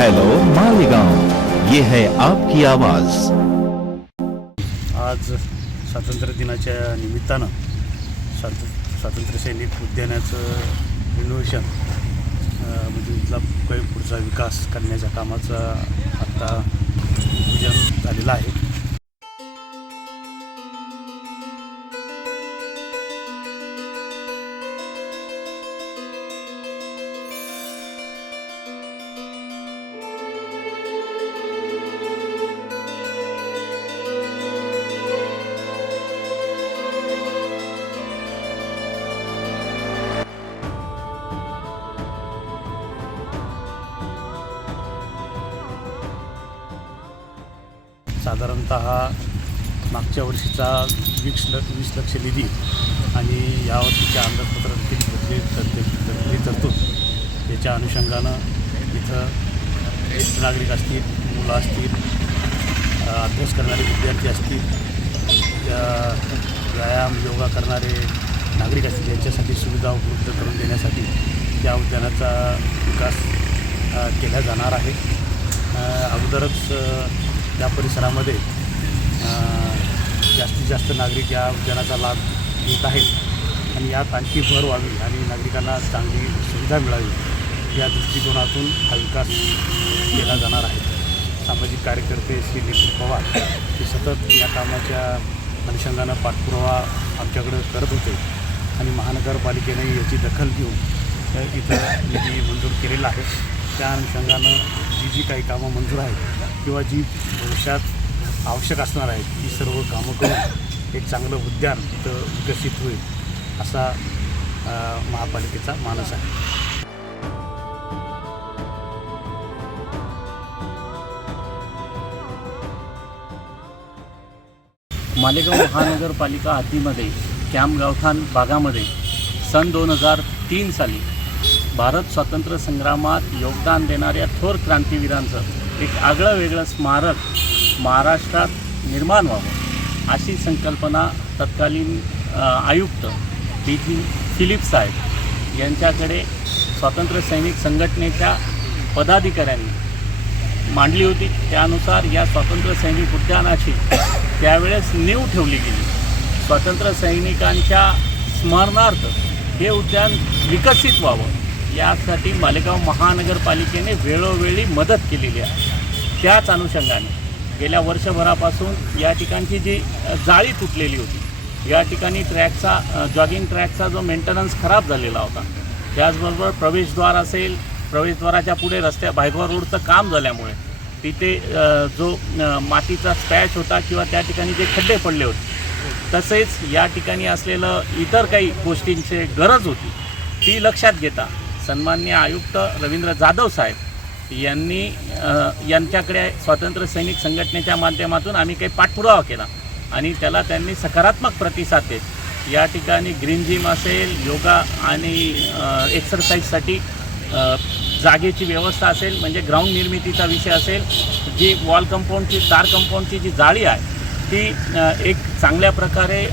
Hello Malegaon ये है आपकी आवाज़. आज स्वातंत्र्य दिनाच्या निमित्तानं स्वात स्वातंत्र्य सैनिक उद्यानाचं इनोव्हेशन म्हणजे इथला काही पुढचा विकास करण्याच्या कामाचा आत्ता पूजन झालेलं आहे. साधारणत मागच्या वर्षीचा वीस ल वीस लक्ष निधी आणि यावर्षीच्या अंदाजपत्रातील बदली तरतूद बदली तरतूद याच्या अनुषंगानं इथं ज्येष्ठ नागरिक असतील मुलं असतील अभ्यास करणारे विद्यार्थी असतील त्या व्यायाम योगा करणारे नागरिक असतील यांच्यासाठी सुविधा उपलब्ध करून देण्यासाठी या उद्यानाचा विकास केला जाणार आहे. अगोदरच या परिसरामध्ये जास्तीत जास्त नागरिक या उद्यानाचा लाभ घेत आहेत. आणि यात आणखी भर व्हावी आणि नागरिकांना चांगली सुविधा मिळावी या दृष्टिकोनातून हा विकास केला जाणार आहे. सामाजिक कार्यकर्ते श्री नितीन पवार हे सतत या कामाच्या अनुषंगानं पाठपुरावा आमच्याकडं करत होते आणि महानगरपालिकेने याची दखल घेऊन इथं निधी मंजूर केलेला आहे. त्या अनुषंगानं जी जी काही कामं मंजूर आहेत किंवा जी भविष्यात आवश्यक असणार आहेत ती सर्व कामं करून एक चांगलं उद्यान तिथं विकसित होईल असा महापालिकेचा मानस आहे. मालेगाव महानगरपालिका हद्दीमध्ये कॅम्प गावठाण भागामध्ये सन दोन हजार तीन साली भारत स्वातंत्र्य संग्रामात योगदान देणाऱ्या थोर क्रांतीवीरांचं एक आगळं वेगळं स्मारक महाराष्ट्रात निर्माण व्हावं अशी संकल्पना तत्कालीन आयुक्त पी जी फिलिप साहेब यांच्याकडे स्वातंत्र्य सैनिक संघटनेच्या पदाधिकाऱ्यांनी मांडली होती. त्यानुसार या स्वातंत्र्य सैनिक उद्यानाची त्यावेळेस नीव ठेवली गेली. स्वातंत्र्य सैनिकांच्या स्मरणार्थ हे उद्यान विकसित व्हावं. यासाठी मालेगाव महानगरपालिकेने वेळोवेळी मदत केलेली आहे. त्याच अनुषंगाने गेल्या वर्षभरापासून या ठिकाणची जी जाळी तुटलेली होती या ठिकाणी ट्रॅकचा जॉगिंग ट्रॅकचा जो मेंटेनन्स खराब झालेला होता त्याचबरोबर प्रवेशद्वार असेल प्रवेशद्वाराच्या पुढे रस्त्या भायगवा रोडचं काम झाल्यामुळे तिथे जो मातीचा स्पॅच होता किंवा त्या ठिकाणी जे खड्डे पडले होते तसेच या ठिकाणी असलेलं इतर काही गोष्टींची गरज होती ती लक्षात घेता सन्मान्य आयुक्त रवींद्र जाधव साहेब यांनी यांच्याकडे स्वातंत्र्य सैनिक संघटनेच्या माध्यमातून आम्ही काही पाठपुरावा केला. आणि त्याला त्यांनी सकारात्मक प्रतिसाद देत. या ठिकाणी ग्रीन जिम असेल योगा आणि एक्सरसाइजसाठी जागेची व्यवस्था असेल म्हणजे ग्राउंड निर्मितीचा विषय असेल जी वॉल कंपाऊंडची तार कंपाऊंडची जी जाळी आहे ती एक चांगल्या प्रकारे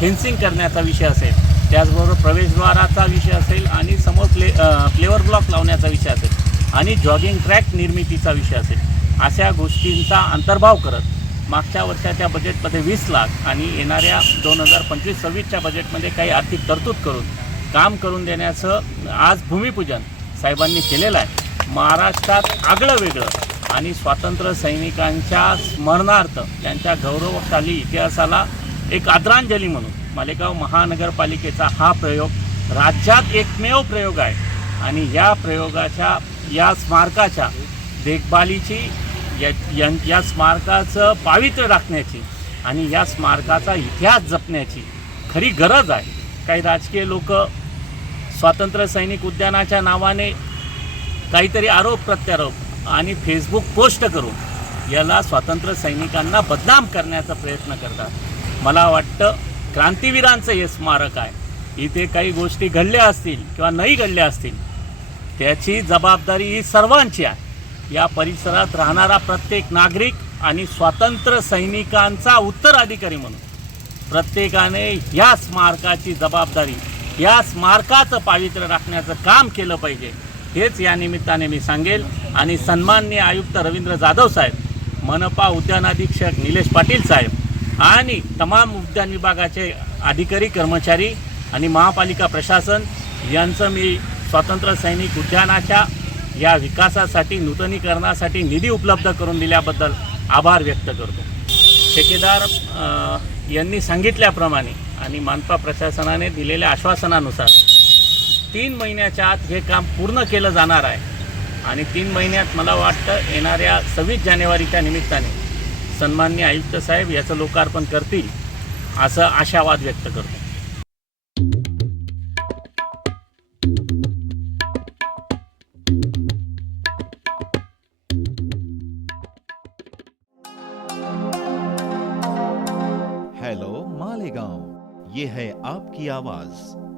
फेन्सिंग करण्याचा विषय असेल. त्याचबरोबर प्रवेशद्वाराचा विषय असेल आणि समोर प्ले फ्लेवर ब्लॉक लावण्याचा विषय असेल आणि जॉगिंग ट्रॅक निर्मितीचा विषय असेल अशा गोष्टींचा अंतर्भाव करत मागच्या वर्षाच्या बजेटमध्ये वीस लाख आणि येणाऱ्या दोन हजार पंचवीस सव्वीसच्या बजेटमध्ये काही आर्थिक तरतूद करून काम करून देण्याचं आज भूमिपूजन साहेबांनी केलेलं आहे. महाराष्ट्रात आगळं वेगळं आणि स्वातंत्र्य सैनिकांच्या स्मरणार्थ त्यांच्या गौरवशाली इतिहासाला एक आदरांजली म्हणून मालेगाव महानगरपालिकेचा हा प्रयोग राज्यात एकमेव प्रयोग आहे. आणि या प्रयोगाच्या या स्मारकाच्या देखभालीची या या- या स्मारकाचं पावित्र्य राखण्याची आणि या स्मारकाचा इतिहास जपण्याची खरी गरज आहे. काही राजकीय लोक स्वातंत्र्य सैनिक उद्यानाच्या नावाने काहीतरी आरोप प्रत्यारोप आणि फेसबुक पोस्ट करून याला स्वातंत्र्य सैनिकांना बदनाम करण्याचा प्रयत्न करतात. मला वाटतं क्रांतीवीरांचं हे स्मारक आहे. इथे काही गोष्टी घडल्या असतील किंवा नाही घडल्या असतील त्याची जबाबदारी ही सर्वांची आहे. या परिसरात राहणारा प्रत्येक नागरिक आणि स्वातंत्र्य सैनिकांचा उत्तराधिकारी म्हणून प्रत्येकाने या स्मारकाची जबाबदारी या स्मारकाचं पावित्र्य राखण्याचं काम केलं पाहिजे हेच या निमित्ताने मी सांगेल. आणि सन्माननीय आयुक्त रवींद्र जाधव साहेब मनपा उद्यानाधीक्षक निलेश पाटील साहेब आणि तमाम उद्यान विभागाचे अधिकारी कर्मचारी आणि महापालिका प्रशासन यांचं मी स्वातंत्र्य सैनिक उद्यानाच्या या विकासासाठी नूतनीकरणासाठी निधी उपलब्ध करून दिल्याबद्दल आभार व्यक्त करतो. ठेकेदार यांनी सांगितल्याप्रमाणे आणि मानपा प्रशासनाने दिलेल्या आश्वासनानुसार तीन महिन्याच्या आत हे काम पूर्ण केलं जाणार आहे. आणि तीन महिन्यात मला वाटतं येणाऱ्या सव्वीस जानेवारीच्या निमित्ताने सन्माननीय आयुक्त साहेब याचं लोकार्पण करतील असं आशावाद व्यक्त करतो. ये है आपकी आवाज।